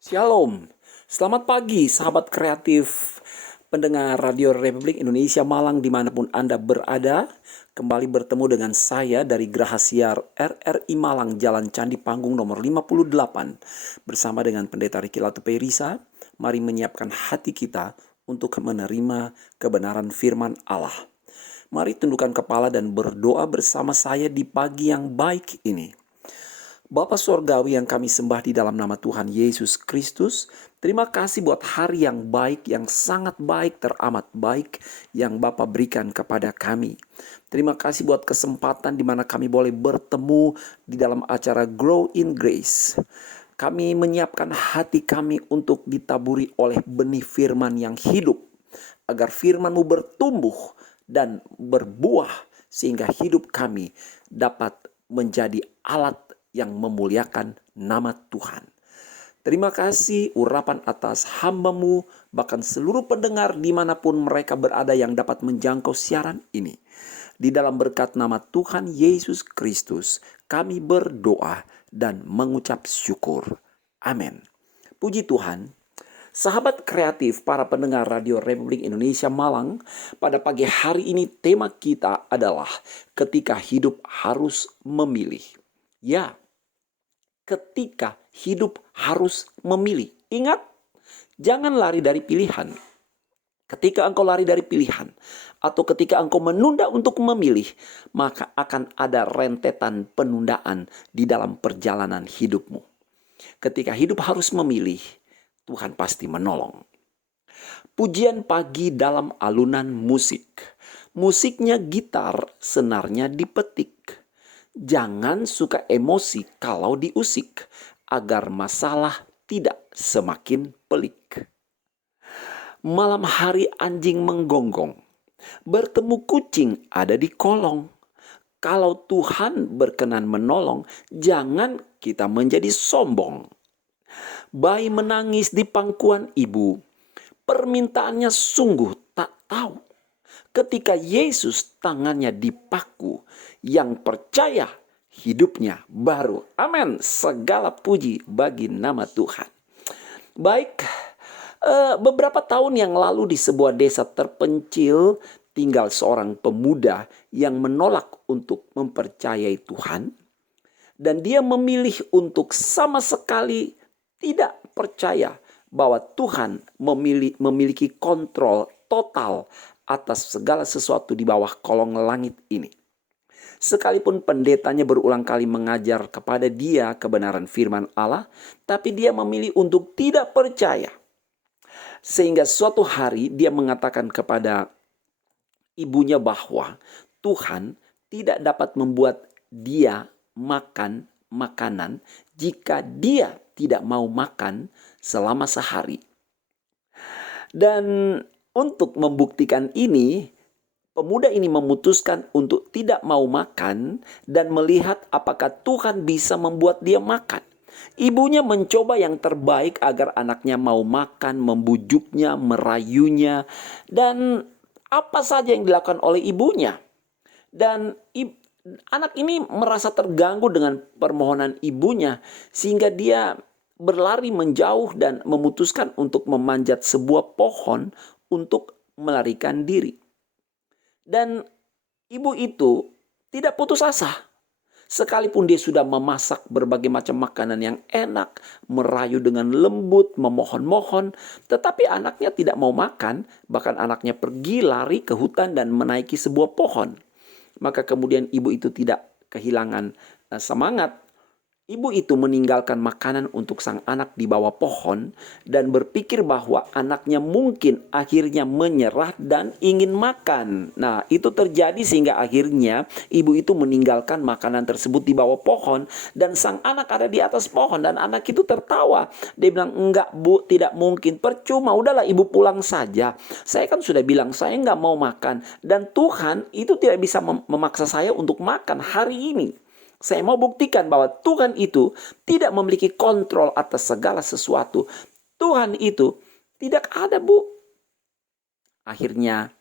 Shalom, selamat pagi sahabat kreatif pendengar Radio Republik Indonesia Malang dimanapun Anda berada. Kembali bertemu dengan saya dari Geraha Siar RRI Malang Jalan Candi Panggung nomor 58. Bersama dengan Pendeta Riki Latupeirisa, mari menyiapkan hati kita untuk menerima kebenaran firman Allah. Mari tundukkan kepala dan berdoa bersama saya di pagi yang baik ini. Bapa Sorgawi yang kami sembah di dalam nama Tuhan Yesus Kristus, terima kasih buat hari yang baik, yang sangat baik, teramat baik yang Bapa berikan kepada kami. Terima kasih buat kesempatan di mana kami boleh bertemu di dalam acara Grow in Grace. Kami menyiapkan hati kami untuk ditaburi oleh benih firman yang hidup, agar firman-Mu bertumbuh dan berbuah, sehingga hidup kami dapat menjadi alat yang memuliakan nama Tuhan. Terima kasih urapan atas hamba-Mu, bahkan seluruh pendengar dimanapun mereka berada yang dapat menjangkau siaran ini. Di dalam berkat nama Tuhan Yesus Kristus, kami berdoa dan mengucap syukur. Amin. Puji Tuhan. Sahabat kreatif para pendengar Radio Republik Indonesia Malang, pada pagi hari ini tema kita adalah ketika hidup harus memilih. Ya, ketika hidup harus memilih. Ingat, jangan lari dari pilihan. Ketika engkau lari dari pilihan, atau ketika engkau menunda untuk memilih, maka akan ada rentetan penundaan di dalam perjalanan hidupmu. Ketika hidup harus memilih, Tuhan pasti menolong. Pujian pagi dalam alunan musik. Musiknya gitar, senarnya dipetik. Jangan suka emosi kalau diusik, agar masalah tidak semakin pelik. Malam hari anjing menggonggong, bertemu kucing ada di kolong. Kalau Tuhan berkenan menolong, jangan kita menjadi sombong. Bayi menangis di pangkuan ibu, permintaannya sungguh tak tahu. Ketika Yesus tangannya dipaku, yang percaya hidupnya baru. Amin. Segala puji bagi nama Tuhan. Baik, beberapa tahun yang lalu di sebuah desa terpencil tinggal seorang pemuda yang menolak untuk mempercayai Tuhan. Dan dia memilih untuk sama sekali tidak percaya bahwa Tuhan memiliki kontrol total atas segala sesuatu di bawah kolong langit ini. Sekalipun pendetanya berulang kali mengajar kepada dia kebenaran firman Allah, tapi dia memilih untuk tidak percaya. Sehingga suatu hari dia mengatakan kepada ibunya bahwa Tuhan tidak dapat membuat dia makan makanan jika dia tidak mau makan selama sehari. Dan untuk membuktikan ini, pemuda ini memutuskan untuk tidak mau makan dan melihat apakah Tuhan bisa membuat dia makan. Ibunya mencoba yang terbaik agar anaknya mau makan, membujuknya, merayunya, dan apa saja yang dilakukan oleh ibunya. Dan anak ini merasa terganggu dengan permohonan ibunya, sehingga dia berlari menjauh dan memutuskan untuk memanjat sebuah pohon untuk melarikan diri. Dan ibu itu tidak putus asa. Sekalipun dia sudah memasak berbagai macam makanan yang enak, merayu dengan lembut, memohon-mohon, tetapi anaknya tidak mau makan, bahkan anaknya pergi lari ke hutan dan menaiki sebuah pohon. Maka kemudian ibu itu tidak kehilangan semangat. Ibu itu meninggalkan makanan untuk sang anak di bawah pohon dan berpikir bahwa anaknya mungkin akhirnya menyerah dan ingin makan. Nah, itu terjadi sehingga akhirnya ibu itu meninggalkan makanan tersebut di bawah pohon dan sang anak ada di atas pohon dan anak itu tertawa. Dia bilang, "Enggak Bu, tidak mungkin. Percuma, udahlah ibu pulang saja. Saya kan sudah bilang saya enggak mau makan dan Tuhan itu tidak bisa memaksa saya untuk makan hari ini. Saya mau buktikan bahwa Tuhan itu tidak memiliki kontrol atas segala sesuatu. Tuhan itu tidak ada, Bu." Akhirnya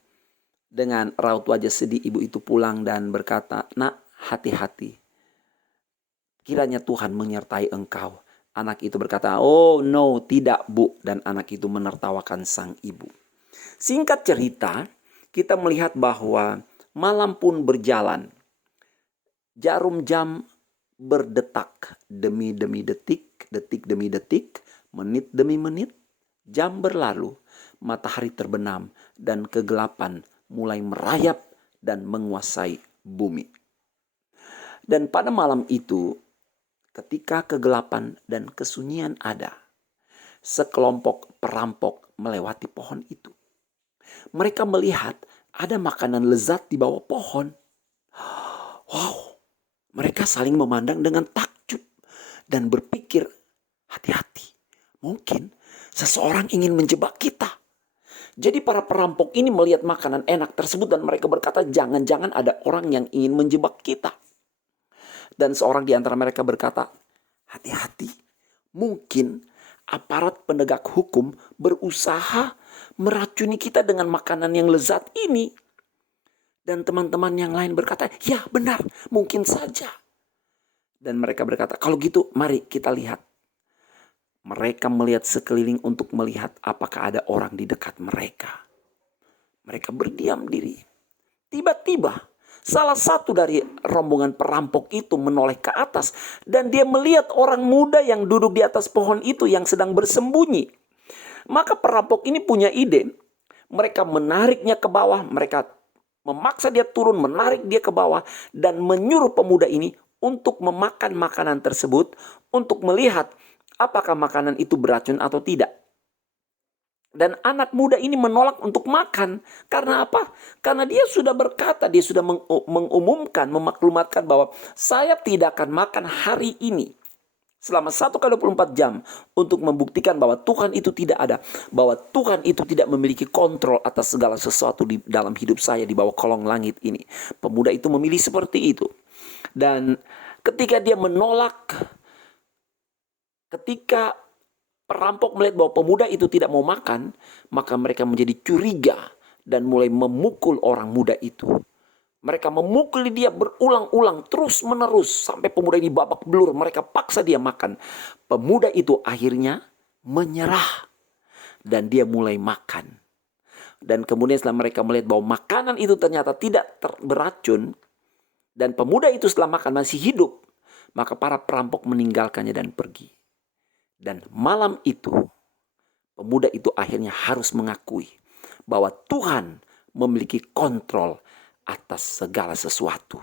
dengan raut wajah sedih ibu itu pulang dan berkata, "Nak, hati-hati. Kiranya Tuhan menyertai engkau Anak itu berkata, "Oh no, tidak Bu." Dan anak itu menertawakan sang ibu. Singkat cerita, kita melihat bahwa malam pun berjalan. Jarum jam berdetak demi detik, detik demi detik, menit demi menit. Jam berlalu, matahari terbenam, dan kegelapan mulai merayap dan menguasai bumi. Dan pada malam itu, ketika kegelapan dan kesunyian ada, sekelompok perampok melewati pohon itu. Mereka melihat ada makanan lezat di bawah pohon. Wow, mereka saling memandang dengan takjub dan berpikir, hati-hati, mungkin seseorang ingin menjebak kita. Jadi para perampok ini melihat makanan enak tersebut dan mereka berkata, jangan-jangan ada orang yang ingin menjebak kita. Dan seorang di antara mereka berkata, hati-hati, mungkin aparat penegak hukum berusaha meracuni kita dengan makanan yang lezat ini. Dan teman-teman yang lain berkata, ya benar, mungkin saja. Dan mereka berkata, kalau gitu mari kita lihat. Mereka melihat sekeliling untuk melihat apakah ada orang di dekat mereka. Mereka berdiam diri. Tiba-tiba salah satu dari rombongan perampok itu menoleh ke atas. Dan dia melihat orang muda yang duduk di atas pohon itu yang sedang bersembunyi. Maka perampok ini punya ide. Mereka menariknya ke bawah. Mereka memaksa dia turun, menarik dia ke bawah. Dan menyuruh pemuda ini untuk memakan makanan tersebut. Untuk melihat apakah makanan itu beracun atau tidak. Dan anak muda ini menolak untuk makan. Karena apa? Karena dia sudah berkata, dia sudah mengumumkan, memaklumatkan bahwa saya tidak akan makan hari ini. Selama 1x24 jam untuk membuktikan bahwa Tuhan itu tidak ada. Bahwa Tuhan itu tidak memiliki kontrol atas segala sesuatu di dalam hidup saya di bawah kolong langit ini. Pemuda itu memilih seperti itu. Dan ketika dia menolak, ketika perampok melihat bahwa pemuda itu tidak mau makan, maka mereka menjadi curiga dan mulai memukul orang muda itu. Mereka memukuli dia berulang-ulang, terus-menerus, sampai pemuda ini babak belur. Mereka paksa dia makan. Pemuda itu akhirnya menyerah dan dia mulai makan. Dan kemudian setelah mereka melihat bahwa makanan itu ternyata tidak beracun, dan pemuda itu setelah makan masih hidup, maka para perampok meninggalkannya dan pergi. Dan malam itu, pemuda itu akhirnya harus mengakui bahwa Tuhan memiliki kontrol atas segala sesuatu.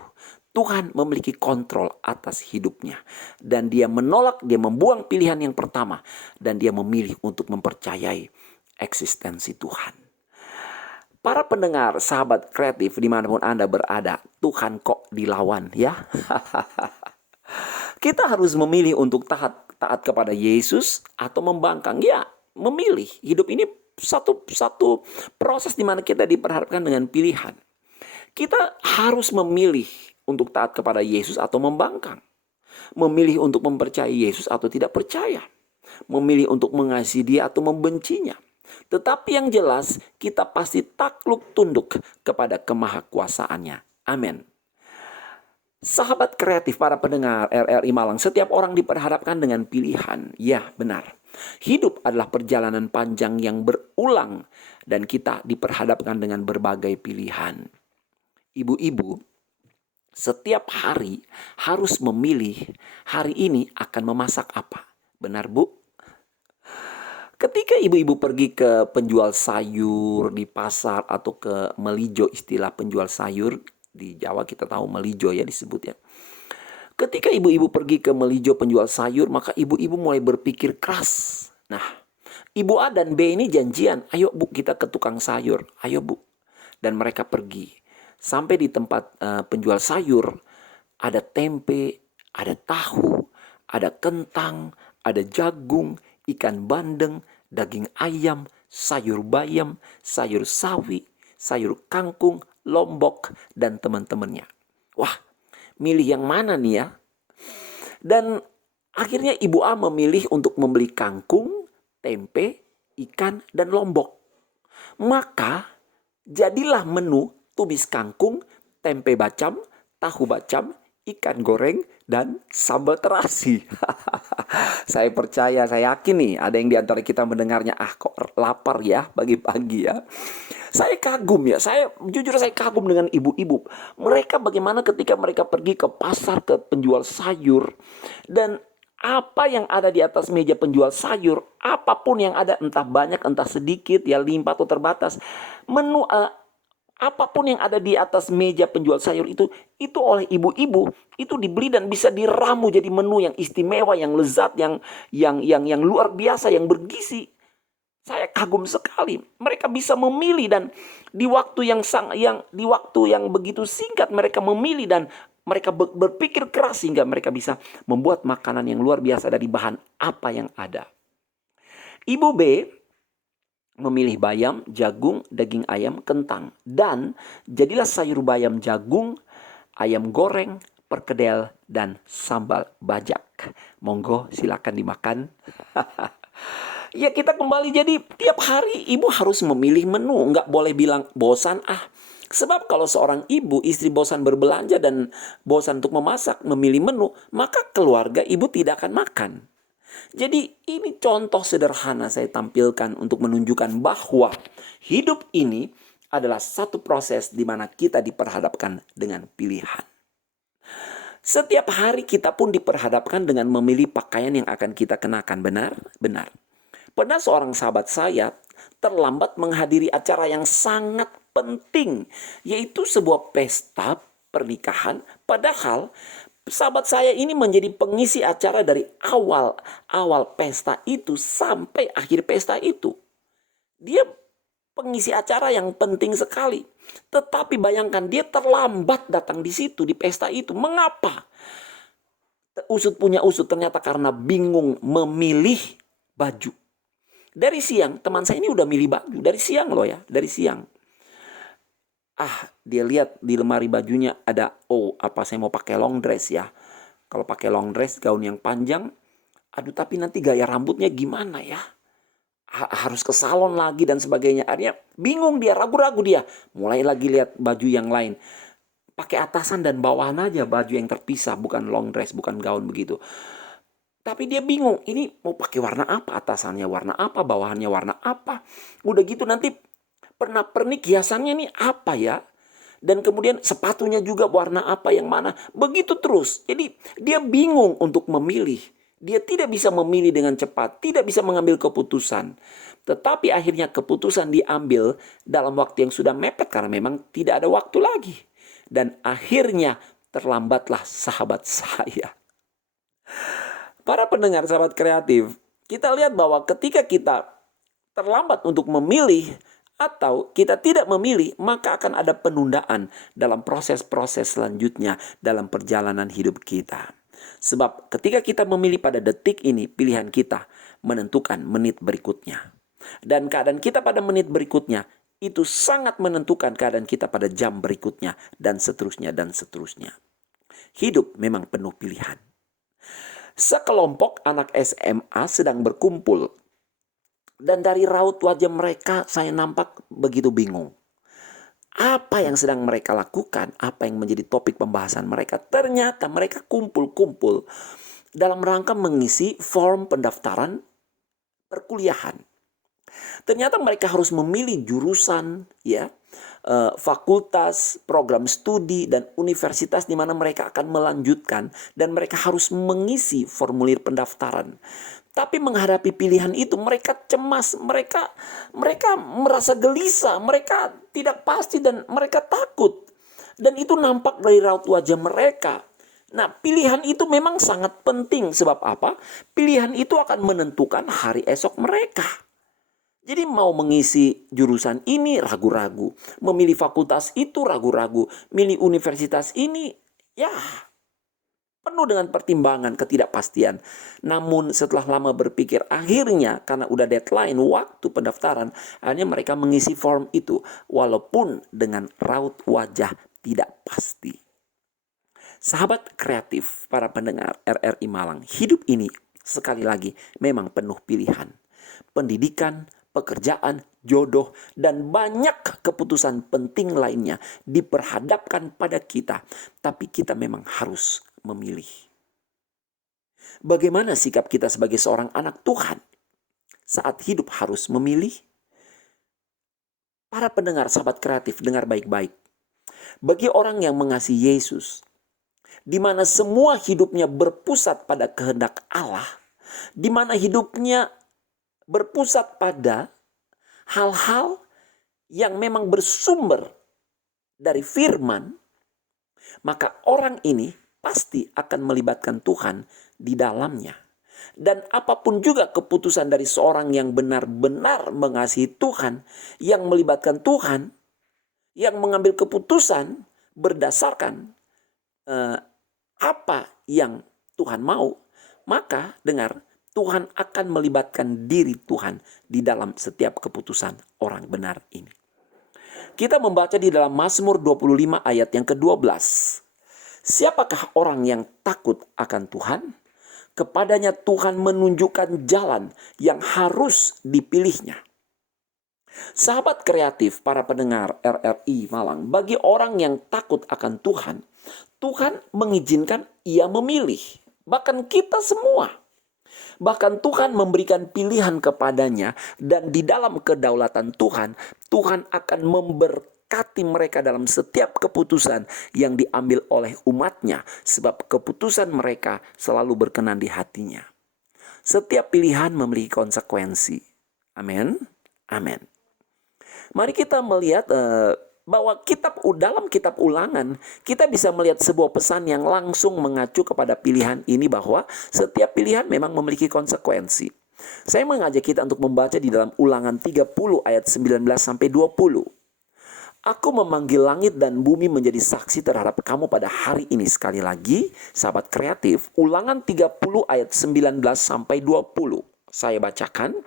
Tuhan memiliki kontrol atas hidupnya. Dan dia menolak, dia membuang pilihan yang pertama. Dan dia memilih untuk mempercayai eksistensi Tuhan. Para pendengar, sahabat kreatif dimanapun Anda berada, Tuhan kok dilawan ya. Kita harus memilih untuk taat kepada Yesus atau membangkang. Ya, memilih. Hidup ini satu proses di mana kita diperhadapkan dengan pilihan. Kita harus memilih untuk taat kepada Yesus atau membangkang. Memilih untuk mempercayai Yesus atau tidak percaya. Memilih untuk mengasihi Dia atau membencinya. Tetapi yang jelas, kita pasti takluk tunduk kepada kemahakuasaannya. Amin. Sahabat kreatif, para pendengar RRI Malang, setiap orang diperhadapkan dengan pilihan. Ya, benar. Hidup adalah perjalanan panjang yang berulang dan kita diperhadapkan dengan berbagai pilihan. Ibu-ibu, setiap hari harus memilih hari ini akan memasak apa. Benar, Bu? Ketika ibu-ibu pergi ke penjual sayur di pasar atau ke melijo, istilah penjual sayur di Jawa kita tahu melijo ya disebut ya. Ketika ibu-ibu pergi ke melijo penjual sayur, maka ibu-ibu mulai berpikir keras. Nah, ibu A dan B ini janjian, ayo Bu kita ke tukang sayur, ayo Bu. Dan mereka pergi. Sampai di tempat penjual sayur, ada tempe, ada tahu, ada kentang, ada jagung, ikan bandeng, daging ayam, sayur bayam, sayur sawi, sayur kangkung, lombok, dan teman-temannya. Wah, milih yang mana nih ya? Dan akhirnya Ibu A memilih untuk membeli kangkung, tempe, ikan, dan lombok. Maka jadilah menu tumis kangkung, tempe bacam, tahu bacam, ikan goreng, dan sambal terasi. Saya percaya, saya yakin nih ada yang di antara kita mendengarnya, kok lapar ya pagi-pagi ya. Saya kagum ya, jujur saya kagum dengan ibu-ibu. Mereka bagaimana ketika mereka pergi ke pasar, ke penjual sayur, dan apa yang ada di atas meja penjual sayur, apapun yang ada, entah banyak entah sedikit, ya limpah atau terbatas, menu apapun yang ada di atas meja penjual sayur itu oleh ibu-ibu itu dibeli dan bisa diramu jadi menu yang istimewa, yang lezat, yang luar biasa, yang bergizi. Saya kagum sekali. Mereka bisa memilih, dan di waktu yang begitu singkat mereka memilih, dan mereka berpikir keras sehingga mereka bisa membuat makanan yang luar biasa dari bahan apa yang ada. Ibu B memilih bayam, jagung, daging ayam, kentang. Dan jadilah sayur bayam jagung, ayam goreng, perkedel, dan sambal bajak. Monggo silakan dimakan. Ya, kita kembali, jadi tiap hari ibu harus memilih menu. Nggak boleh bilang bosan Sebab kalau seorang ibu, istri bosan berbelanja dan bosan untuk memasak, memilih menu, maka keluarga ibu tidak akan makan. Jadi ini contoh sederhana saya tampilkan untuk menunjukkan bahwa hidup ini adalah satu proses di mana kita diperhadapkan dengan pilihan. Setiap hari kita pun diperhadapkan dengan memilih pakaian yang akan kita kenakan. Benar? Benar. Pernah seorang sahabat saya terlambat menghadiri acara yang sangat penting, yaitu sebuah pesta pernikahan. Padahal sahabat saya ini menjadi pengisi acara dari awal pesta itu sampai akhir pesta itu. Dia pengisi acara yang penting sekali. Tetapi bayangkan, dia terlambat datang di situ, di pesta itu. Mengapa? Usut punya usut, ternyata karena bingung memilih baju. Dari siang, teman saya ini udah milih baju. Dari siang loh ya, dari siang. Dia lihat di lemari bajunya ada, saya mau pakai long dress ya. Kalau pakai long dress, gaun yang panjang, tapi nanti gaya rambutnya gimana ya? Harus ke salon lagi dan sebagainya. Akhirnya bingung dia, ragu-ragu dia. Mulai lagi lihat baju yang lain. Pakai atasan dan bawahan aja, baju yang terpisah, bukan long dress, bukan gaun begitu. Tapi dia bingung, ini mau pakai warna apa, atasannya warna apa, bawahannya warna apa. Udah gitu nanti pernak-pernik hiasannya nih apa ya? Dan kemudian sepatunya juga warna apa, yang mana. Begitu terus. Jadi dia bingung untuk memilih. Dia tidak bisa memilih dengan cepat, tidak bisa mengambil keputusan. Tetapi akhirnya keputusan diambil dalam waktu yang sudah mepet karena memang tidak ada waktu lagi. Dan akhirnya terlambatlah sahabat saya. Para pendengar sahabat kreatif, kita lihat bahwa ketika kita terlambat untuk memilih atau kita tidak memilih, maka akan ada penundaan dalam proses-proses selanjutnya dalam perjalanan hidup kita. Sebab ketika kita memilih pada detik ini, pilihan kita menentukan menit berikutnya. Dan keadaan kita pada menit berikutnya itu sangat menentukan keadaan kita pada jam berikutnya, dan seterusnya dan seterusnya. Hidup memang penuh pilihan. Sekelompok anak SMA sedang berkumpul. Dan dari raut wajah mereka saya nampak begitu bingung. Apa yang sedang mereka lakukan? Apa yang menjadi topik pembahasan mereka? Ternyata mereka kumpul-kumpul dalam rangka mengisi form pendaftaran perkuliahan. Ternyata mereka harus memilih jurusan, fakultas, program studi, dan universitas di mana mereka akan melanjutkan, dan mereka harus mengisi formulir pendaftaran. Tapi menghadapi pilihan itu mereka cemas, mereka merasa gelisah, mereka tidak pasti dan mereka takut. Dan itu nampak dari raut wajah mereka. Nah, pilihan itu memang sangat penting. Sebab apa? Pilihan itu akan menentukan hari esok mereka. Jadi mau mengisi jurusan ini ragu-ragu, memilih fakultas itu ragu-ragu, milih universitas ini penuh dengan pertimbangan, ketidakpastian. Namun setelah lama berpikir, akhirnya karena udah deadline waktu pendaftaran, akhirnya mereka mengisi form itu walaupun dengan raut wajah tidak pasti. Sahabat kreatif, para pendengar RRI Malang, hidup ini sekali lagi memang penuh pilihan. Pendidikan, pekerjaan, jodoh, dan banyak keputusan penting lainnya diperhadapkan pada kita. Tapi kita memang harus memilih. Bagaimana sikap kita sebagai seorang anak Tuhan saat hidup harus memilih? Para pendengar, sahabat kreatif, dengar baik-baik. Bagi orang yang mengasihi Yesus, di mana semua hidupnya berpusat pada kehendak Allah, di mana hidupnya berpusat pada hal-hal yang memang bersumber dari firman, maka orang ini pasti akan melibatkan Tuhan di dalamnya. Dan apapun juga keputusan dari seorang yang benar-benar mengasihi Tuhan, yang melibatkan Tuhan, yang mengambil keputusan berdasarkan apa yang Tuhan mau, maka dengar, Tuhan akan melibatkan diri Tuhan di dalam setiap keputusan orang benar ini. Kita membaca di dalam Mazmur 25 ayat yang ke-12. Siapakah orang yang takut akan Tuhan? Kepadanya Tuhan menunjukkan jalan yang harus dipilihnya. Sahabat kreatif, para pendengar RRI Malang, bagi orang yang takut akan Tuhan, Tuhan mengizinkan ia memilih. Bahkan kita semua. Bahkan Tuhan memberikan pilihan kepadanya, dan di dalam kedaulatan Tuhan, Tuhan akan memberkati mereka dalam setiap keputusan yang diambil oleh umatnya, sebab keputusan mereka selalu berkenan di hatinya. Setiap pilihan memiliki konsekuensi. Amin. Amin. Mari kita melihat bahwa dalam kitab Ulangan, kita bisa melihat sebuah pesan yang langsung mengacu kepada pilihan ini, bahwa setiap pilihan memang memiliki konsekuensi. Saya mengajak kita untuk membaca di dalam Ulangan 30 ayat 19-20. Aku memanggil langit dan bumi menjadi saksi terhadap kamu pada hari ini. Sekali lagi, sahabat kreatif, Ulangan 30 ayat 19-20. Saya bacakan.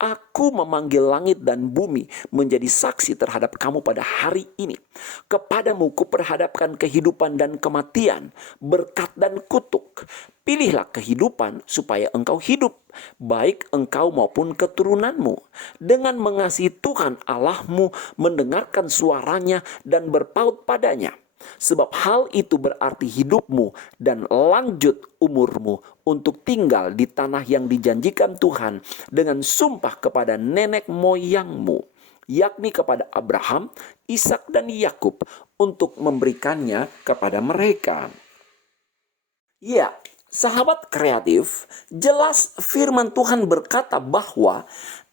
Aku memanggil langit dan bumi menjadi saksi terhadap kamu pada hari ini. Kepadamu kuperhadapkan kehidupan dan kematian, berkat dan kutuk. Pilihlah kehidupan supaya engkau hidup, baik engkau maupun keturunanmu. Dengan mengasihi Tuhan Allahmu, mendengarkan suaranya dan berpaut padanya. Sebab hal itu berarti hidupmu dan lanjut umurmu untuk tinggal di tanah yang dijanjikan Tuhan dengan sumpah kepada nenek moyangmu, yakni kepada Abraham, Ishak dan Yakub, untuk memberikannya kepada mereka. Ya, sahabat kreatif, jelas firman Tuhan berkata bahwa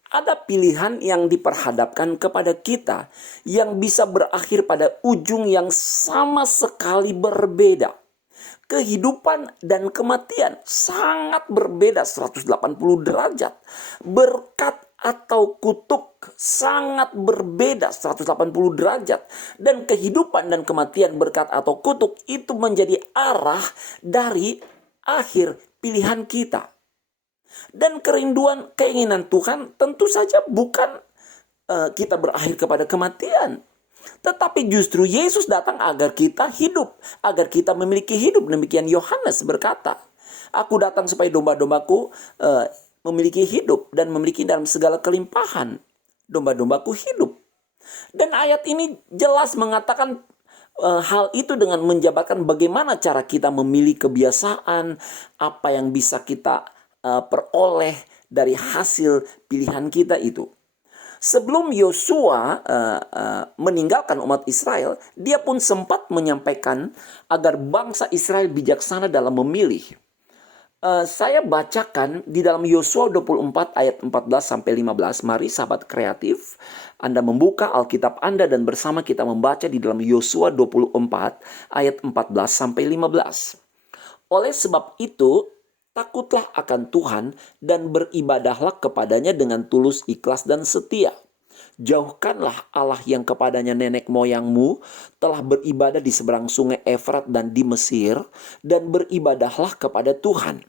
ada pilihan yang diperhadapkan kepada kita yang bisa berakhir pada ujung yang sama sekali berbeda. Kehidupan dan kematian sangat berbeda 180 derajat. Berkat atau kutuk sangat berbeda 180 derajat. Dan kehidupan dan kematian, berkat atau kutuk, itu menjadi arah dari akhir pilihan kita. Dan kerinduan keinginan Tuhan tentu saja bukan kita berakhir kepada kematian. Tetapi justru Yesus datang agar kita hidup, agar kita memiliki hidup. Demikian Yohanes berkata, aku datang supaya domba-dombaku memiliki hidup dan memiliki dalam segala kelimpahan. Domba-dombaku hidup. Dan ayat ini jelas mengatakan hal itu dengan menjabarkan bagaimana cara kita memilih kebiasaan, apa yang bisa kita peroleh dari hasil pilihan kita itu. Sebelum Yosua meninggalkan umat Israel, dia pun sempat menyampaikan agar bangsa Israel bijaksana dalam memilih. Saya bacakan di dalam Yosua 24 ayat 14-15. Mari sahabat kreatif, Anda membuka Alkitab Anda dan bersama kita membaca di dalam Yosua 24 ayat 14-15. Oleh sebab itu, takutlah akan Tuhan dan beribadahlah kepadanya dengan tulus, ikhlas, dan setia. Jauhkanlah Allah yang kepadanya nenek moyangmu telah beribadah di seberang sungai Efrat dan di Mesir, dan beribadahlah kepada Tuhan.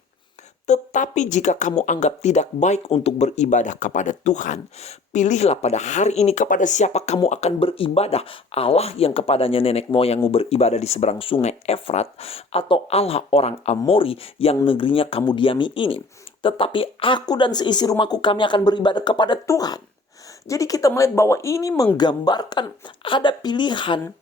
Tetapi jika kamu anggap tidak baik untuk beribadah kepada Tuhan, pilihlah pada hari ini kepada siapa kamu akan beribadah. Allah yang kepadanya nenek moyangmu beribadah di seberang sungai Efrat, atau Allah orang Amori yang negerinya kamu diami ini. Tetapi aku dan seisi rumahku, kami akan beribadah kepada Tuhan. Jadi kita melihat bahwa ini menggambarkan ada pilihan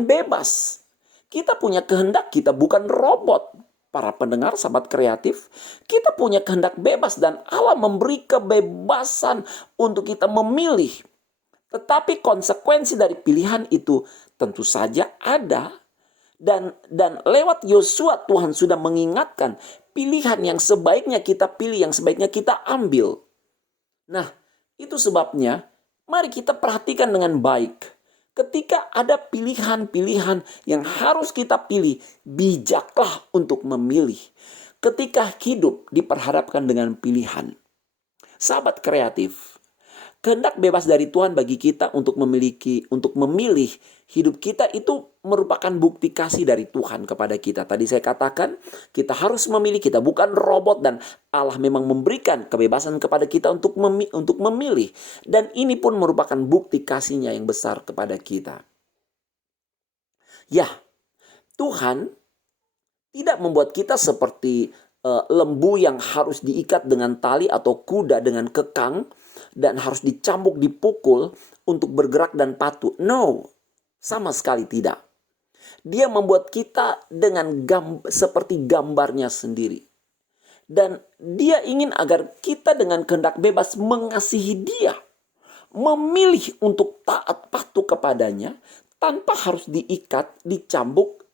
bebas. Kita punya kehendak, kita bukan robot. para pendengar, sahabat kreatif, kita punya kehendak bebas dan Allah memberi kebebasan untuk kita memilih. Tetapi konsekuensi dari pilihan itu tentu saja ada. Dan lewat Yosua Tuhan sudah mengingatkan pilihan yang sebaiknya kita pilih, yang sebaiknya kita ambil. Nah, itu sebabnya mari kita perhatikan dengan baik. Ketika ada pilihan-pilihan yang harus kita pilih, bijaklah untuk memilih. Ketika hidup diperhadapkan dengan pilihan. Sahabat kreatif, kehendak bebas dari Tuhan bagi kita untuk memilih hidup kita itu merupakan bukti kasih dari Tuhan kepada kita. Tadi saya katakan kita harus memilih, kita bukan robot dan Allah memang memberikan kebebasan kepada kita untuk memilih. Dan ini pun merupakan bukti kasih-Nya yang besar kepada kita. Ya, Tuhan tidak membuat kita seperti lembu yang harus diikat dengan tali atau kuda dengan kekang dan harus dicambuk, dipukul untuk bergerak dan patuh. No, sama sekali tidak. Dia membuat kita dengan seperti gambarnya sendiri. Dan dia ingin agar kita dengan kehendak bebas mengasihi dia. Memilih untuk taat patuh kepadanya tanpa harus diikat, dicambuk.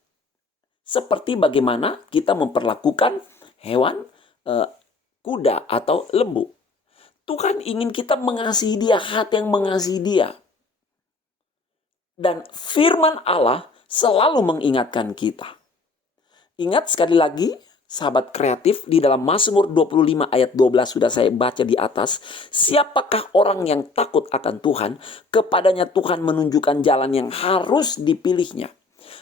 Seperti bagaimana kita memperlakukan hewan, kuda atau lembu. Tuhan ingin kita mengasihi dia, hati yang mengasihi dia. Dan firman Allah selalu mengingatkan kita. Ingat sekali lagi, sahabat kreatif, di dalam Mazmur 25 ayat 12 sudah saya baca di atas. Siapakah orang yang takut akan Tuhan? Kepadanya Tuhan menunjukkan jalan yang harus dipilihnya.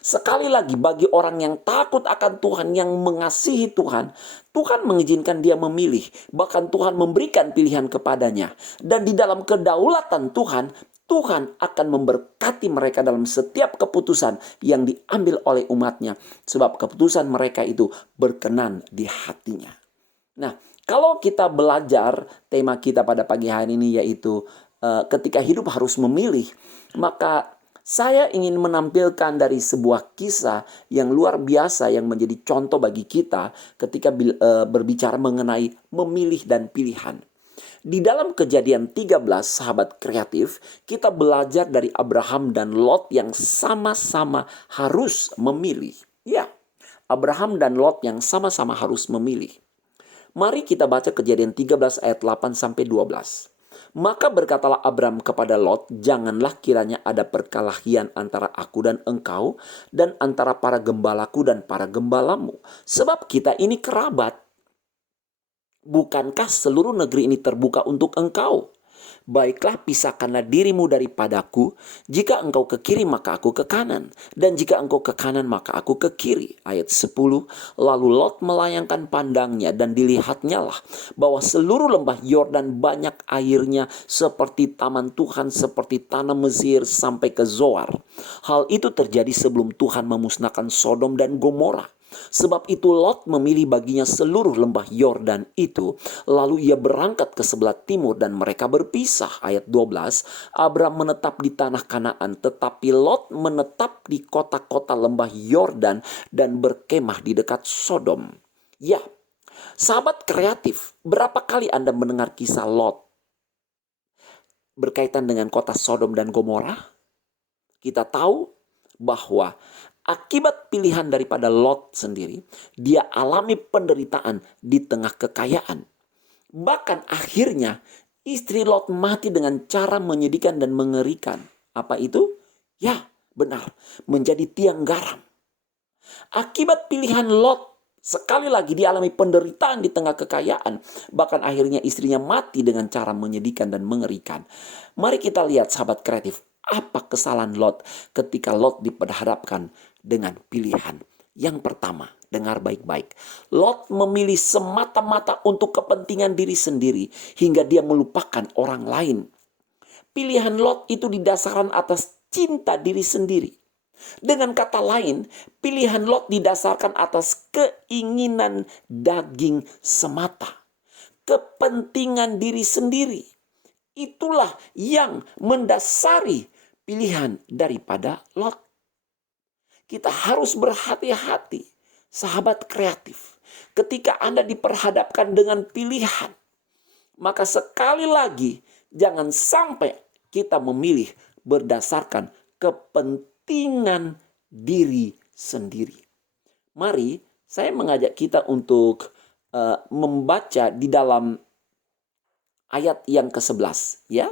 Sekali lagi, bagi orang yang takut akan Tuhan, yang mengasihi Tuhan, Tuhan mengizinkan dia memilih. Bahkan Tuhan memberikan pilihan kepadanya. Dan di dalam kedaulatan Tuhan, Tuhan akan memberkati mereka dalam setiap keputusan yang diambil oleh umatnya. Sebab keputusan mereka itu berkenan di hatinya. Nah, kalau kita belajar tema kita pada pagi hari ini yaitu ketika hidup harus memilih, maka saya ingin menampilkan dari sebuah kisah yang luar biasa yang menjadi contoh bagi kita ketika berbicara mengenai memilih dan pilihan. Di dalam Kejadian 13, sahabat kreatif, kita belajar dari Abraham dan Lot yang sama-sama harus memilih. Ya, Abraham dan Lot yang sama-sama harus memilih. Mari kita baca Kejadian 13 ayat 8 sampai 12. Maka berkatalah Abram kepada Lot, janganlah kiranya ada perkelahian antara aku dan engkau, dan antara para gembalaku dan para gembalamu. Sebab kita ini kerabat. Bukankah seluruh negeri ini terbuka untuk engkau? Baiklah, pisahkanlah dirimu daripadaku. Jika engkau ke kiri, maka aku ke kanan. Dan jika engkau ke kanan, maka aku ke kiri. Ayat 10. Lalu Lot melayangkan pandangnya dan dilihatnya lah bahwa seluruh lembah Yordan banyak airnya seperti taman Tuhan, seperti tanah Mesir sampai ke Zoar. Hal itu terjadi sebelum Tuhan memusnahkan Sodom dan Gomora. Sebab itu Lot memilih baginya seluruh lembah Yordan itu. Lalu ia berangkat ke sebelah timur dan mereka berpisah. Ayat 12. Abram menetap di tanah Kanaan, tetapi Lot menetap di kota-kota lembah Yordan dan berkemah di dekat Sodom. Ya, sahabat kreatif, berapa kali Anda mendengar kisah Lot berkaitan dengan kota Sodom dan Gomora? Kita tahu bahwa akibat pilihan daripada Lot sendiri, dia alami penderitaan di tengah kekayaan. Bahkan akhirnya istri Lot mati dengan cara menyedihkan dan mengerikan. Apa itu? Ya, benar, menjadi tiang garam. Akibat pilihan Lot, sekali lagi dialami penderitaan di tengah kekayaan. Bahkan akhirnya istrinya mati dengan cara menyedihkan dan mengerikan. Mari kita lihat sahabat kreatif, apa kesalahan Lot ketika Lot diperhadapkan dengan pilihan. Yang pertama, dengar baik-baik. Lot memilih semata-mata untuk kepentingan diri sendiri hingga dia melupakan orang lain. Pilihan Lot itu didasarkan atas cinta diri sendiri. Dengan kata lain, pilihan Lot didasarkan atas keinginan daging semata. Kepentingan diri sendiri. Itulah yang mendasari pilihan daripada Lot. Kita harus berhati-hati. Sahabat kreatif, ketika Anda diperhadapkan dengan pilihan, maka sekali lagi jangan sampai kita memilih berdasarkan kepentingan diri sendiri. Mari saya mengajak kita untuk membaca di dalam ayat yang ke-11, ya.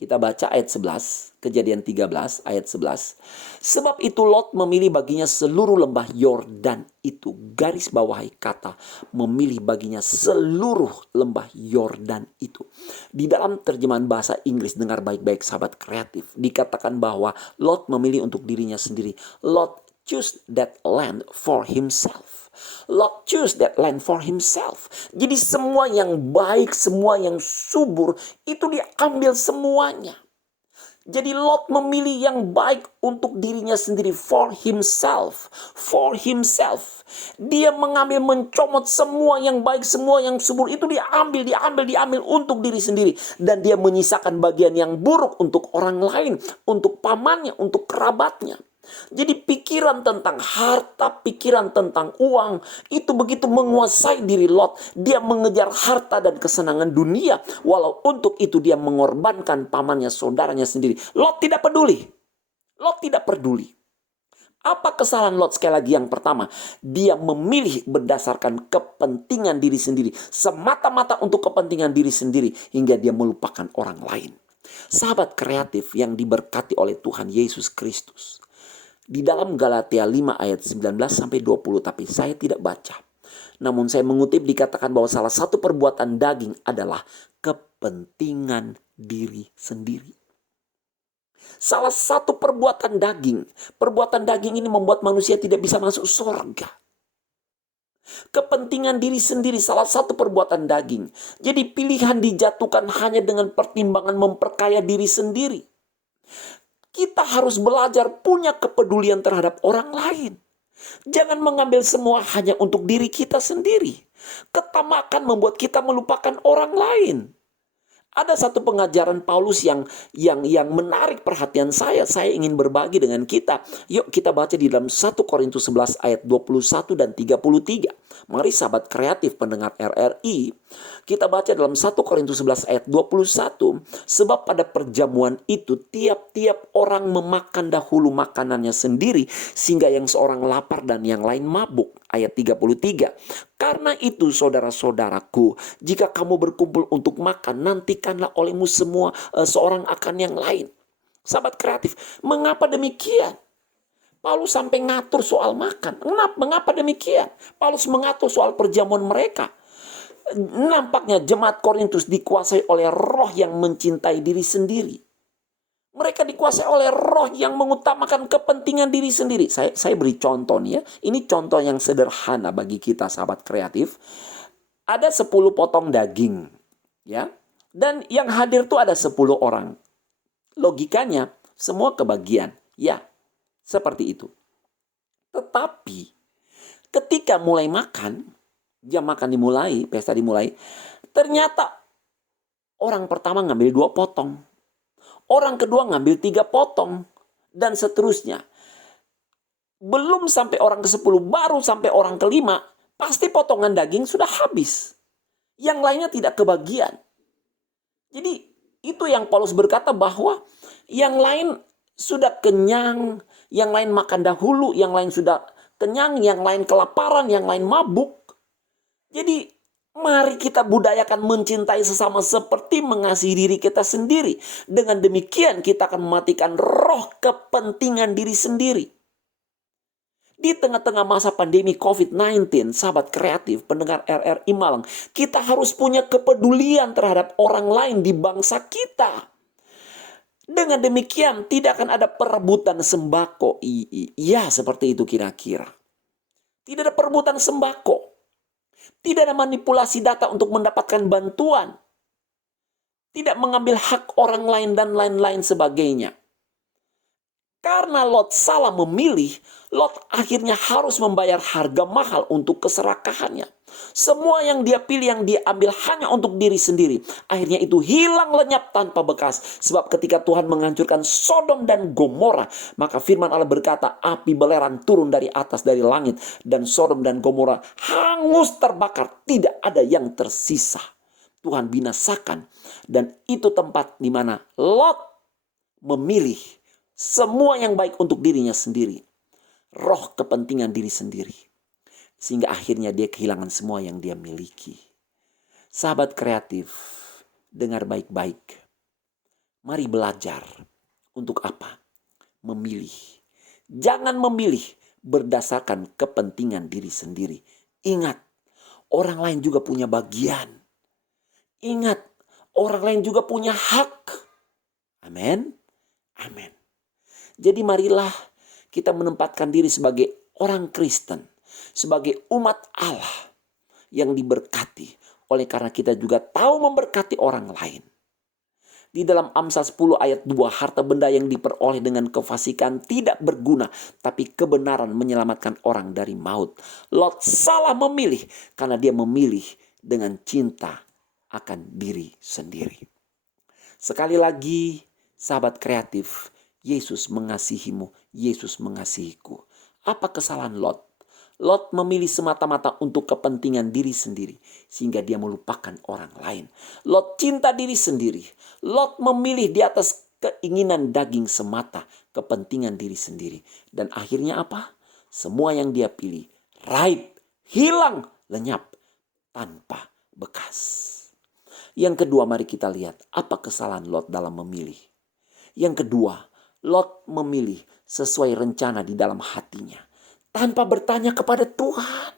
Kita baca ayat 11, Kejadian 13 ayat 11. Sebab itu Lot memilih baginya seluruh lembah Yordan itu. Garis bawahi kata memilih baginya seluruh lembah Yordan itu. Di dalam terjemahan bahasa Inggris, dengar baik-baik sahabat kreatif, dikatakan bahwa Lot memilih untuk dirinya sendiri. Lot choose that land for himself. Lot choose that land for himself. Jadi semua yang baik, semua yang subur, itu diambil semuanya. Jadi Lot memilih yang baik untuk dirinya sendiri, for himself. For himself. Dia mencomot semua yang baik, semua yang subur, itu diambil untuk diri sendiri. Dan dia menyisakan bagian yang buruk untuk orang lain, untuk pamannya, untuk kerabatnya. Jadi pikiran tentang harta, pikiran tentang uang, itu begitu menguasai diri Lot. Dia mengejar harta dan kesenangan dunia, walau untuk itu dia mengorbankan pamannya, saudaranya sendiri. Lot tidak peduli. Lot tidak peduli. Apa kesalahan Lot? Sekali lagi, yang pertama, dia memilih berdasarkan kepentingan diri sendiri, semata-mata untuk kepentingan diri sendiri, hingga dia melupakan orang lain. Sahabat kreatif yang diberkati oleh Tuhan Yesus Kristus, di dalam Galatia 5 ayat 19 sampai 20, tapi saya tidak baca. Namun saya mengutip, dikatakan bahwa salah satu perbuatan daging adalah kepentingan diri sendiri. Salah satu perbuatan daging ini membuat manusia tidak bisa masuk surga. Kepentingan diri sendiri salah satu perbuatan daging. Jadi pilihan dijatuhkan hanya dengan pertimbangan memperkaya diri sendiri. Kita harus belajar punya kepedulian terhadap orang lain. Jangan mengambil semua hanya untuk diri kita sendiri. Ketamakan membuat kita melupakan orang lain. Ada satu pengajaran Paulus yang menarik perhatian saya. Saya ingin berbagi dengan kita. Yuk kita baca di dalam 1 Korintus 11 ayat 21 dan 33. Mari sahabat kreatif pendengar RRI, kita baca dalam 1 Korintus 11 ayat 21. Sebab pada perjamuan itu tiap-tiap orang memakan dahulu makanannya sendiri, sehingga yang seorang lapar dan yang lain mabuk. Ayat 33. Karena itu saudara-saudaraku, jika kamu berkumpul untuk makan, nantikanlah olehmu semua seorang akan yang lain. Sahabat kreatif, mengapa demikian? Paulus sampai ngatur soal makan. Mengapa demikian? Paulus mengatur soal perjamuan mereka. Nampaknya jemaat Korintus dikuasai oleh roh yang mencintai diri sendiri. Mereka dikuasai oleh roh yang mengutamakan kepentingan diri sendiri. Saya beri contoh nih ya. Ini contoh yang sederhana bagi kita sahabat kreatif. Ada 10 potong daging, ya. Dan yang hadir tuh ada 10 orang. Logikanya semua kebagian. Ya, seperti itu. Tetapi ketika mulai makan, jam makan dimulai, pesta dimulai, ternyata orang pertama ngambil 2 potong. Orang kedua ngambil 3 potong. Dan seterusnya. Belum sampai orang ke-10, baru sampai orang ke-5, pasti potongan daging sudah habis. Yang lainnya tidak kebagian. Jadi itu yang Paulus berkata bahwa yang lain sudah kenyang, yang lain makan dahulu, yang lain sudah kenyang, yang lain kelaparan, yang lain mabuk. Jadi mari kita budayakan mencintai sesama seperti mengasihi diri kita sendiri. Dengan demikian kita akan mematikan roh kepentingan diri sendiri. Di tengah-tengah masa pandemi COVID-19, sahabat kreatif, pendengar RRI Malang, kita harus punya kepedulian terhadap orang lain di bangsa kita. Dengan demikian tidak akan ada perebutan sembako. Iya, seperti itu kira-kira. Tidak ada perebutan sembako. Tidak ada manipulasi data untuk mendapatkan bantuan. Tidak mengambil hak orang lain dan lain-lain sebagainya. Karena Lot salah memilih, Lot akhirnya harus membayar harga mahal untuk keserakahannya. Semua yang dia pilih, yang dia ambil hanya untuk diri sendiri. Akhirnya itu hilang lenyap tanpa bekas. Sebab ketika Tuhan menghancurkan Sodom dan Gomora, maka firman Allah berkata, api belerang turun dari atas dari langit. Dan Sodom dan Gomora hangus terbakar. Tidak ada yang tersisa. Tuhan binasakan. Dan itu tempat di mana Lot memilih semua yang baik untuk dirinya sendiri. Roh kepentingan diri sendiri. Sehingga akhirnya dia kehilangan semua yang dia miliki. Sahabat kreatif, dengar baik-baik. Mari belajar. Untuk apa? Memilih. Jangan memilih berdasarkan kepentingan diri sendiri. Ingat, orang lain juga punya bagian. Ingat, orang lain juga punya hak. Amin. Amin. Jadi marilah kita menempatkan diri sebagai orang Kristen. Sebagai umat Allah yang diberkati. Oleh karena kita juga tahu memberkati orang lain. Di dalam Amsal 10 ayat 2, harta benda yang diperoleh dengan kefasikan tidak berguna, tapi kebenaran menyelamatkan orang dari maut. Lot salah memilih karena dia memilih dengan cinta akan diri sendiri. Sekali lagi, sahabat kreatif, Yesus mengasihimu, Yesus mengasihiku. Apa kesalahan Lot? Lot memilih semata-mata untuk kepentingan diri sendiri. Sehingga dia melupakan orang lain. Lot cinta diri sendiri. Lot memilih di atas keinginan daging semata. Kepentingan diri sendiri. Dan akhirnya apa? Semua yang dia pilih. Raib. Hilang. Lenyap. Tanpa bekas. Yang kedua, mari kita lihat. Apa kesalahan Lot dalam memilih? Yang kedua, Lot memilih sesuai rencana di dalam hatinya. Tanpa bertanya kepada Tuhan.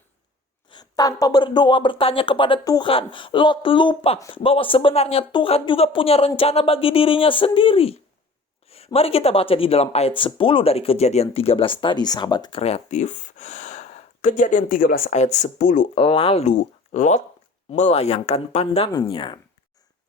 Tanpa berdoa bertanya kepada Tuhan. Lot lupa bahwa sebenarnya Tuhan juga punya rencana bagi dirinya sendiri. Mari kita baca di dalam ayat 10 dari Kejadian 13 tadi, sahabat kreatif. Kejadian 13 ayat 10. Lalu Lot melayangkan pandangnya.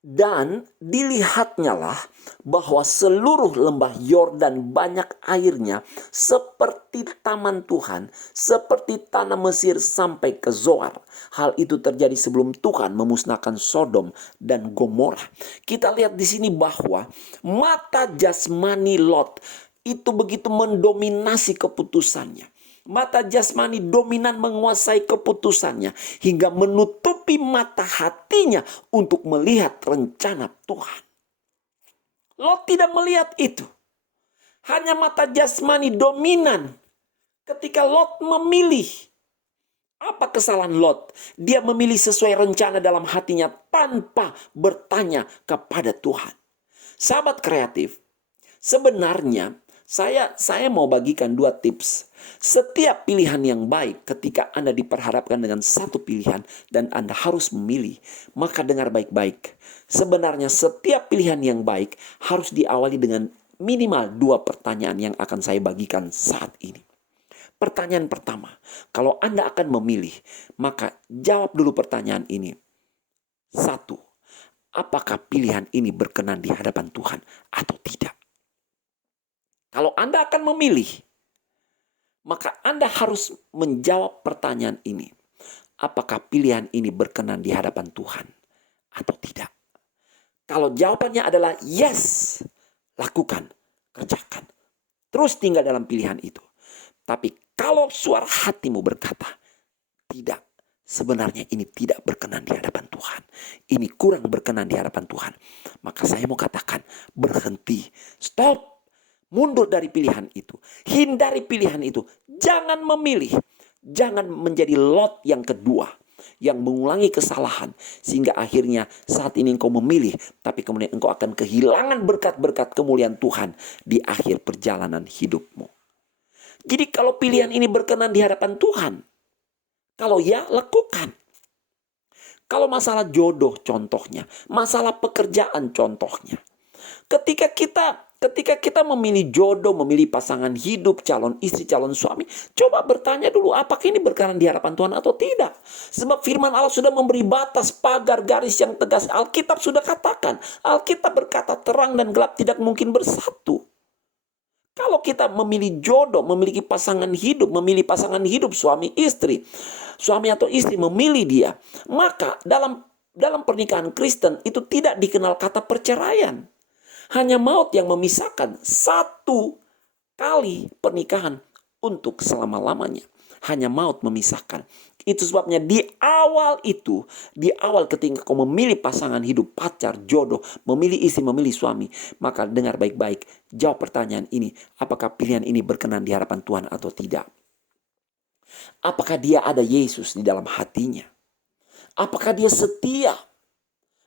Dan dilihatnyalah bahwa seluruh lembah Yordan banyak airnya seperti taman Tuhan, seperti tanah Mesir sampai ke Zoar. Hal itu terjadi sebelum Tuhan memusnahkan Sodom dan Gomora. Kita lihat di sini bahwa mata jasmani Lot itu begitu mendominasi keputusannya. Mata jasmani dominan menguasai keputusannya hingga menutupi mata hatinya untuk melihat rencana Tuhan. Lot tidak melihat itu. Hanya mata jasmani dominan ketika Lot memilih. Apa kesalahan Lot? Dia memilih sesuai rencana dalam hatinya tanpa bertanya kepada Tuhan. Sahabat kreatif, sebenarnya saya mau bagikan 2 tips. Setiap pilihan yang baik ketika Anda diperhadapkan dengan satu pilihan dan Anda harus memilih, maka dengar baik-baik. Sebenarnya setiap pilihan yang baik harus diawali dengan minimal 2 pertanyaan yang akan saya bagikan saat ini. Pertanyaan pertama, kalau Anda akan memilih, maka jawab dulu pertanyaan ini. 1, apakah pilihan ini berkenan di hadapan Tuhan atau tidak? Kalau Anda akan memilih, maka Anda harus menjawab pertanyaan ini. Apakah pilihan ini berkenan di hadapan Tuhan atau tidak? Kalau jawabannya adalah yes, lakukan, kerjakan. Terus tinggal dalam pilihan itu. Tapi kalau suara hatimu berkata, tidak, sebenarnya ini tidak berkenan di hadapan Tuhan. Ini kurang berkenan di hadapan Tuhan. Maka saya mau katakan, berhenti, stop. Mundur dari pilihan itu. Hindari pilihan itu. Jangan memilih. Jangan menjadi Lot yang kedua. Yang mengulangi kesalahan. Sehingga akhirnya saat ini engkau memilih. Tapi kemudian engkau akan kehilangan berkat-berkat kemuliaan Tuhan. Di akhir perjalanan hidupmu. Jadi kalau pilihan ini berkenan di hadapan Tuhan. Kalau ya, lakukan. Kalau masalah jodoh contohnya. Masalah pekerjaan contohnya. Ketika kita memilih jodoh, memilih pasangan hidup, calon istri, calon suami, coba bertanya dulu, apakah ini berkenan di hadapan Tuhan atau tidak? Sebab firman Allah sudah memberi batas, pagar, garis yang tegas. Alkitab sudah katakan, Alkitab berkata terang dan gelap tidak mungkin bersatu. Kalau kita memilih jodoh, memiliki pasangan hidup, memilih pasangan hidup suami istri, suami atau istri memilih dia, maka dalam pernikahan Kristen itu tidak dikenal kata perceraian. Hanya maut yang memisahkan, satu kali pernikahan untuk selama-lamanya. Hanya maut memisahkan. Itu sebabnya di awal ketika kau memilih pasangan hidup, pacar, jodoh, memilih istri, memilih suami, maka dengar baik-baik, jawab pertanyaan ini, apakah pilihan ini berkenan di hadapan Tuhan atau tidak? Apakah dia ada Yesus di dalam hatinya? Apakah dia setia?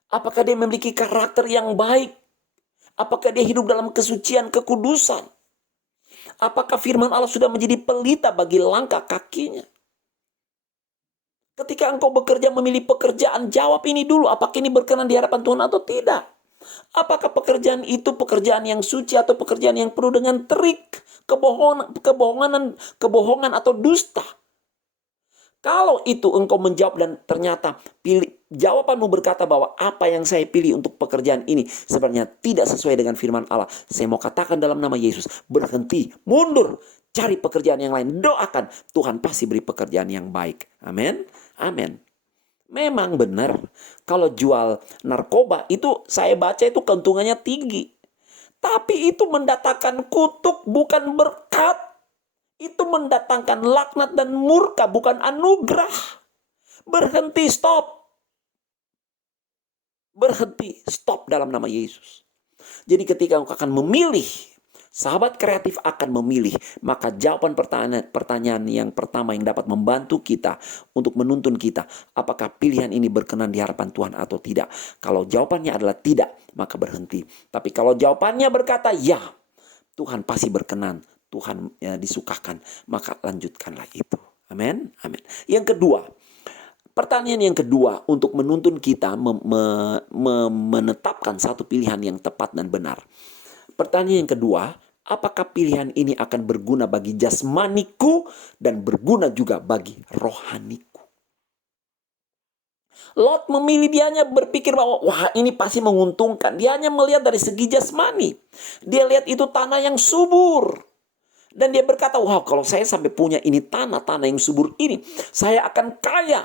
Apakah dia memiliki karakter yang baik? Apakah dia hidup dalam kesucian, kekudusan? Apakah firman Allah sudah menjadi pelita bagi langkah kakinya? Ketika engkau bekerja, memilih pekerjaan, jawab ini dulu. Apakah ini berkenan di hadapan Tuhan atau tidak? Apakah pekerjaan itu pekerjaan yang suci atau pekerjaan yang penuh dengan trik, kebohongan atau dusta? Kalau itu engkau menjawab dan ternyata jawabanmu berkata bahwa apa yang saya pilih untuk pekerjaan ini sebenarnya tidak sesuai dengan firman Allah. Saya mau katakan dalam nama Yesus, berhenti, mundur, cari pekerjaan yang lain. Doakan, Tuhan pasti beri pekerjaan yang baik. Amin, amin. Memang benar, kalau jual narkoba itu saya baca itu keuntungannya tinggi. Tapi itu mendatangkan kutuk bukan berkat. Itu mendatangkan laknat dan murka, bukan anugerah. Berhenti, stop. Berhenti, stop dalam nama Yesus. Jadi ketika engkau akan memilih, sahabat kreatif akan memilih, maka jawaban pertanyaan yang pertama yang dapat membantu kita untuk menuntun kita, apakah pilihan ini berkenan di hadapan Tuhan atau tidak. Kalau jawabannya adalah tidak, maka berhenti. Tapi kalau jawabannya berkata ya, Tuhan pasti berkenan, Tuhan disukakan, maka lanjutkanlah itu. Amin, amin. Yang kedua, pertanyaan yang kedua untuk menuntun kita menetapkan satu pilihan yang tepat dan benar. Pertanyaan yang kedua, apakah pilihan ini akan berguna bagi jasmaniku dan berguna juga bagi rohaniku? Lot memilih, dia hanya berpikir bahwa wah ini pasti menguntungkan. Dia hanya melihat dari segi jasmani. Dia lihat itu tanah yang subur. Dan dia berkata, wow kalau saya sampai punya ini tanah yang subur ini, saya akan kaya.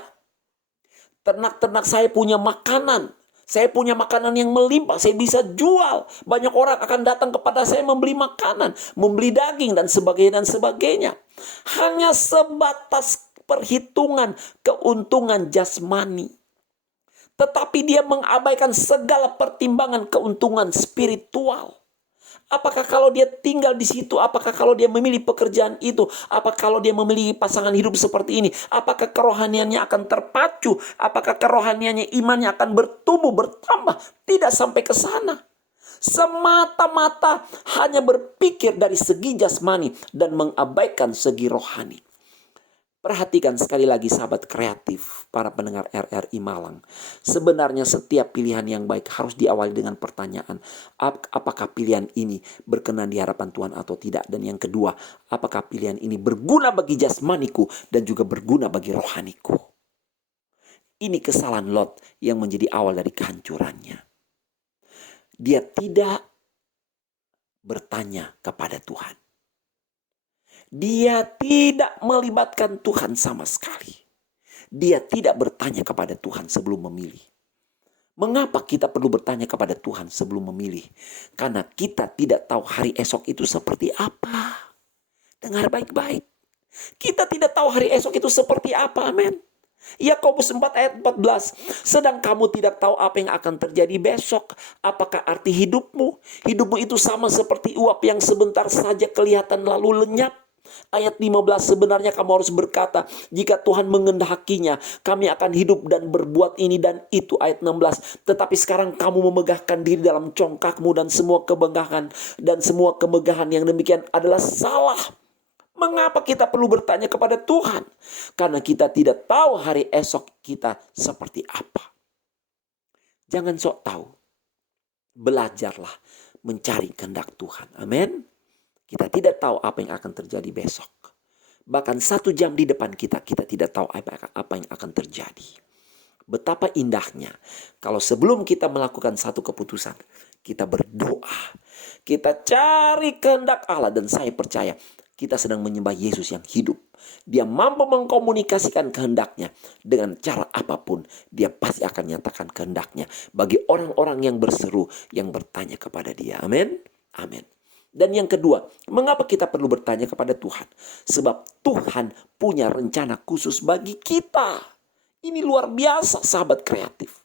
Ternak-ternak saya punya makanan. Saya punya makanan yang melimpah, saya bisa jual. Banyak orang akan datang kepada saya membeli makanan, membeli daging dan sebagainya. Hanya sebatas perhitungan keuntungan jasmani. Tetapi dia mengabaikan segala pertimbangan keuntungan spiritual. Apakah kalau dia tinggal di situ, apakah kalau dia memilih pekerjaan itu, apakah kalau dia memiliki pasangan hidup seperti ini, apakah kerohaniannya akan terpacu, apakah kerohaniannya, imannya akan bertumbuh, bertambah, tidak sampai ke sana. Semata-mata hanya berpikir dari segi jasmani dan mengabaikan segi rohani. Perhatikan sekali lagi sahabat kreatif, para pendengar RRI Malang. Sebenarnya setiap pilihan yang baik harus diawali dengan pertanyaan, apakah pilihan ini berkenan di hadapan Tuhan atau tidak? Dan yang kedua, apakah pilihan ini berguna bagi jasmaniku dan juga berguna bagi rohaniku? Ini kesalahan Lot yang menjadi awal dari kehancurannya. Dia tidak bertanya kepada Tuhan. Dia tidak melibatkan Tuhan sama sekali. Dia tidak bertanya kepada Tuhan sebelum memilih. Mengapa kita perlu bertanya kepada Tuhan sebelum memilih? Karena kita tidak tahu hari esok itu seperti apa. Dengar baik-baik. Kita tidak tahu hari esok itu seperti apa, amin. Yakobus 4 ayat 14. Sedang kamu tidak tahu apa yang akan terjadi besok. Apakah arti hidupmu? Hidupmu itu sama seperti uap yang sebentar saja kelihatan lalu lenyap. Ayat 15, sebenarnya kamu harus berkata, jika Tuhan mengendakinya, kami akan hidup dan berbuat ini dan itu. Ayat 16, tetapi sekarang kamu memegahkan diri dalam congkakmu dan semua kemegahan yang demikian adalah salah. Mengapa kita perlu bertanya kepada Tuhan? Karena kita tidak tahu hari esok kita seperti apa. Jangan sok tahu. Belajarlah mencari kehendak Tuhan. Amin. Kita tidak tahu apa yang akan terjadi besok. Bahkan 1 jam di depan kita tidak tahu apa yang akan terjadi. Betapa indahnya kalau sebelum kita melakukan satu keputusan, kita berdoa. Kita cari kehendak Allah, dan saya percaya kita sedang menyembah Yesus yang hidup. Dia mampu mengkomunikasikan kehendaknya dengan cara apapun. Dia pasti akan nyatakan kehendaknya bagi orang-orang yang berseru, yang bertanya kepada dia. Amin. Amin. Dan yang kedua, mengapa kita perlu bertanya kepada Tuhan? Sebab Tuhan punya rencana khusus bagi kita. Ini luar biasa, sahabat kreatif.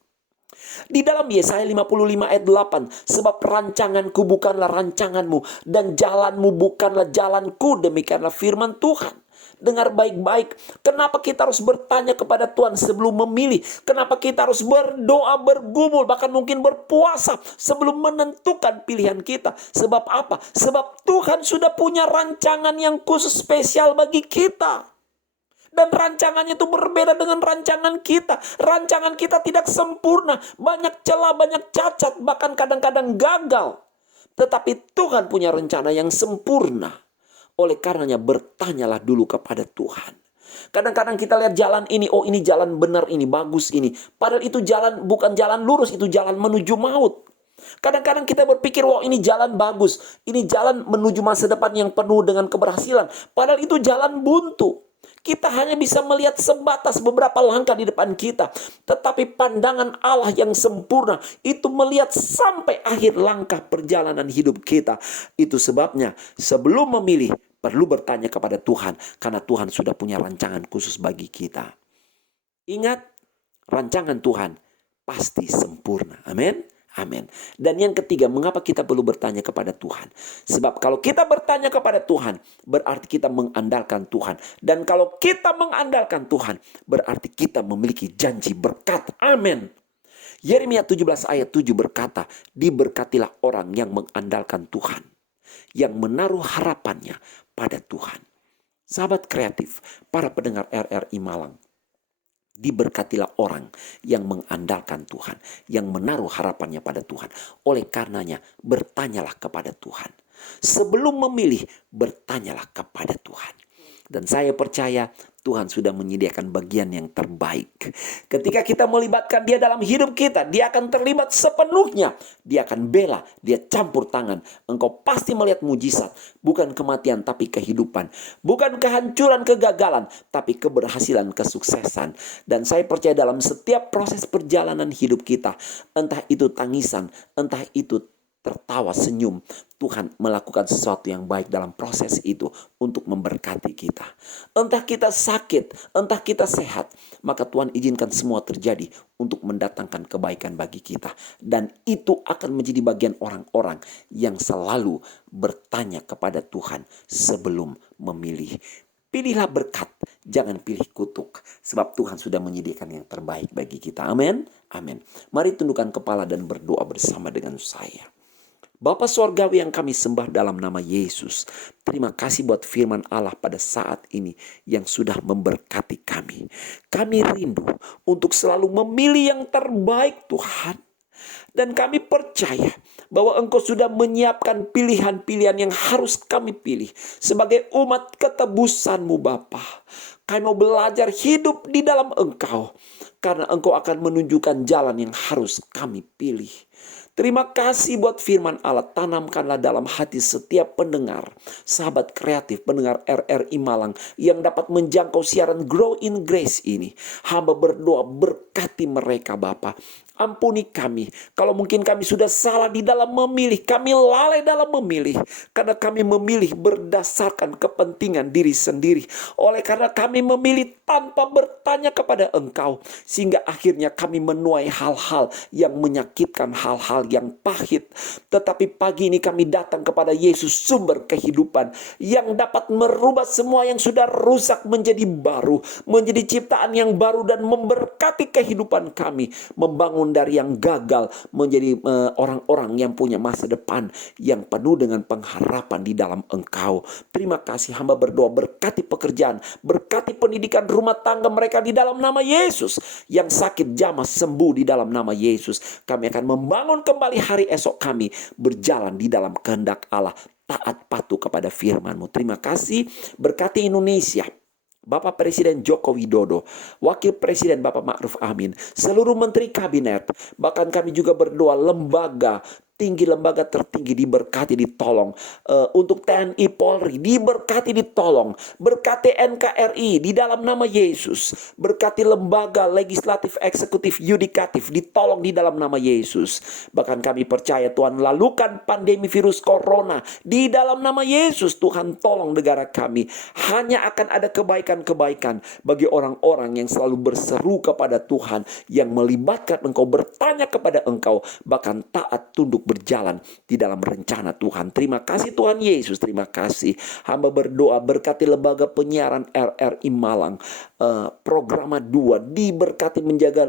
Di dalam Yesaya 55 ayat 8, sebab rancanganku bukanlah rancanganmu, dan jalanmu bukanlah jalanku, demikianlah firman Tuhan. Dengar baik-baik, kenapa kita harus bertanya kepada Tuhan sebelum memilih? Kenapa kita harus berdoa, bergumul, bahkan mungkin berpuasa sebelum menentukan pilihan kita? Sebab apa? Sebab Tuhan sudah punya rancangan yang khusus spesial bagi kita. Dan rancangannya itu berbeda dengan rancangan kita. Rancangan kita tidak sempurna. Banyak celah, banyak cacat, bahkan kadang-kadang gagal. Tetapi Tuhan punya rencana yang sempurna. Oleh karenanya bertanyalah dulu kepada Tuhan. Kadang-kadang kita lihat jalan ini, oh ini jalan benar, ini bagus ini. Padahal itu jalan bukan jalan lurus, itu jalan menuju maut. Kadang-kadang kita berpikir, wah ini jalan bagus. Ini jalan menuju masa depan yang penuh dengan keberhasilan. Padahal itu jalan buntu. Kita hanya bisa melihat sebatas beberapa langkah di depan kita. Tetapi pandangan Allah yang sempurna itu melihat sampai akhir langkah perjalanan hidup kita. Itu sebabnya sebelum memilih perlu bertanya kepada Tuhan. Karena Tuhan sudah punya rancangan khusus bagi kita. Ingat, rancangan Tuhan pasti sempurna. Amin. Amin. Dan yang ketiga, mengapa kita perlu bertanya kepada Tuhan? Sebab kalau kita bertanya kepada Tuhan, berarti kita mengandalkan Tuhan. Dan kalau kita mengandalkan Tuhan, berarti kita memiliki janji berkat. Amin. Yeremia 17 ayat 7 berkata, diberkatilah orang yang mengandalkan Tuhan, yang menaruh harapannya pada Tuhan. Sahabat kreatif, para pendengar RRI Malang, diberkatilah orang yang mengandalkan Tuhan, yang menaruh harapannya pada Tuhan. Oleh karenanya, bertanyalah kepada Tuhan. Sebelum memilih, bertanyalah kepada Tuhan. Dan saya percaya Tuhan sudah menyediakan bagian yang terbaik. Ketika kita melibatkan Dia dalam hidup kita, Dia akan terlibat sepenuhnya. Dia akan bela, Dia campur tangan. Engkau pasti melihat mujizat. Bukan kematian, tapi kehidupan. Bukan kehancuran, kegagalan, tapi keberhasilan, kesuksesan. Dan saya percaya dalam setiap proses perjalanan hidup kita, entah itu tangisan, entah itu tertawa, senyum, Tuhan melakukan sesuatu yang baik dalam proses itu untuk memberkati kita. Entah kita sakit, entah kita sehat, maka Tuhan izinkan semua terjadi untuk mendatangkan kebaikan bagi kita. Dan itu akan menjadi bagian orang-orang yang selalu bertanya kepada Tuhan sebelum memilih. Pilihlah berkat, jangan pilih kutuk. Sebab Tuhan sudah menyediakan yang terbaik bagi kita. Amin. Amin. Mari tundukkan kepala dan berdoa bersama dengan saya. Bapa Sorgawi yang kami sembah dalam nama Yesus, terima kasih buat firman Allah pada saat ini yang sudah memberkati kami. Kami rindu untuk selalu memilih yang terbaik Tuhan. Dan kami percaya bahwa Engkau sudah menyiapkan pilihan-pilihan yang harus kami pilih. Sebagai umat ketebusan-Mu Bapa, kami mau belajar hidup di dalam Engkau. Karena Engkau akan menunjukkan jalan yang harus kami pilih. Terima kasih buat firman Allah. Tanamkanlah dalam hati setiap pendengar, sahabat kreatif, pendengar RRI Malang yang dapat menjangkau siaran Grow in Grace ini. Hamba berdoa berkati mereka Bapa. Ampuni kami kalau mungkin kami sudah salah di dalam memilih. Kami lalai dalam memilih karena kami memilih berdasarkan kepentingan diri sendiri. Oleh karena kami memilih tanpa bertanya kepada Engkau, sehingga akhirnya kami menuai hal-hal yang menyakitkan, hal-hal yang pahit. Tetapi pagi ini kami datang kepada Yesus, sumber kehidupan yang dapat merubah semua yang sudah rusak menjadi baru, menjadi ciptaan yang baru, dan memberkati kehidupan kami, membangun dari yang gagal menjadi orang-orang yang punya masa depan yang penuh dengan pengharapan di dalam Engkau. Terima kasih, hamba berdoa berkati pekerjaan, berkati pendidikan rumah tangga mereka di dalam nama Yesus. Yang sakit jamah sembuh di dalam nama Yesus. Kami akan membangun kembali hari esok kami berjalan di dalam kehendak Allah, taat patuh kepada firman-Mu. Terima kasih, berkati Indonesia. Bapak Presiden Joko Widodo, Wakil Presiden Bapak Ma'ruf Amin, seluruh Menteri Kabinet, bahkan kami juga berdoa lembaga tinggi, lembaga tertinggi diberkati, ditolong. Untuk TNI Polri diberkati, ditolong. Berkati NKRI di dalam nama Yesus. Berkati lembaga legislatif, eksekutif, yudikatif ditolong di dalam nama Yesus. Bahkan kami percaya Tuhan lalukan pandemi virus corona di dalam nama Yesus. Tuhan tolong negara kami. Hanya akan ada kebaikan-kebaikan bagi orang-orang yang selalu berseru kepada Tuhan, yang melibatkan Engkau, bertanya kepada Engkau, bahkan taat tunduk berjalan di dalam rencana Tuhan. Terima kasih Tuhan Yesus, terima kasih. Hamba berdoa berkati lembaga penyiaran RRI Malang, Programa 2 diberkati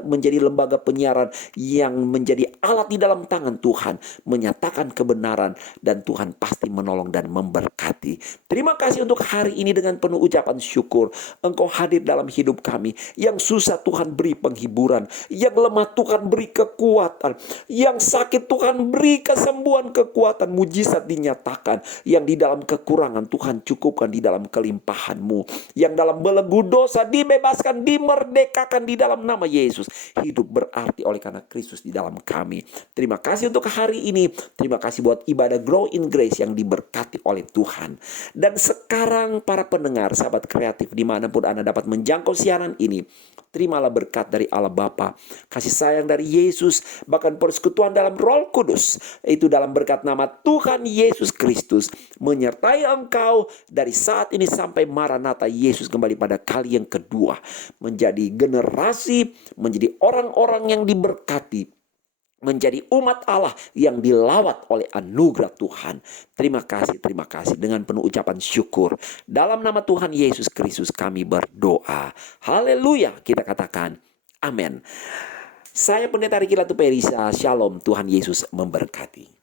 menjadi lembaga penyiaran yang menjadi alat di dalam tangan Tuhan, menyatakan kebenaran, dan Tuhan pasti menolong dan memberkati. Terima kasih untuk hari ini dengan penuh ucapan syukur. Engkau hadir dalam hidup kami. Yang susah Tuhan beri penghiburan, yang lemah Tuhan beri kekuatan, yang sakit Tuhan beri kesembuhan, kekuatan, mujizat dinyatakan. Yang di dalam kekurangan Tuhan cukupkan di dalam kelimpahan-Mu. Yang dalam belenggu dosa dibebaskan, dimerdekakan di dalam nama Yesus. Hidup berarti oleh karena Kristus di dalam kami. Terima kasih untuk hari ini. Terima kasih buat ibadah Grow in Grace yang diberkati oleh Tuhan. Dan sekarang para pendengar, sahabat kreatif, dimanapun Anda dapat menjangkau siaran ini, terimalah berkat dari Allah Bapa, kasih sayang dari Yesus, bahkan persekutuan dalam Roh Kudus, itu dalam berkat nama Tuhan Yesus Kristus, menyertai engkau dari saat ini sampai Maranatha Yesus kembali pada kali yang kedua. Menjadi generasi, menjadi orang-orang yang diberkati, menjadi umat Allah yang dilawat oleh anugerah Tuhan. Terima kasih dengan penuh ucapan syukur. Dalam nama Tuhan Yesus Kristus kami berdoa. Haleluya, kita katakan amin. Saya Pendeta Riki Latuperisa. Shalom, Tuhan Yesus memberkati.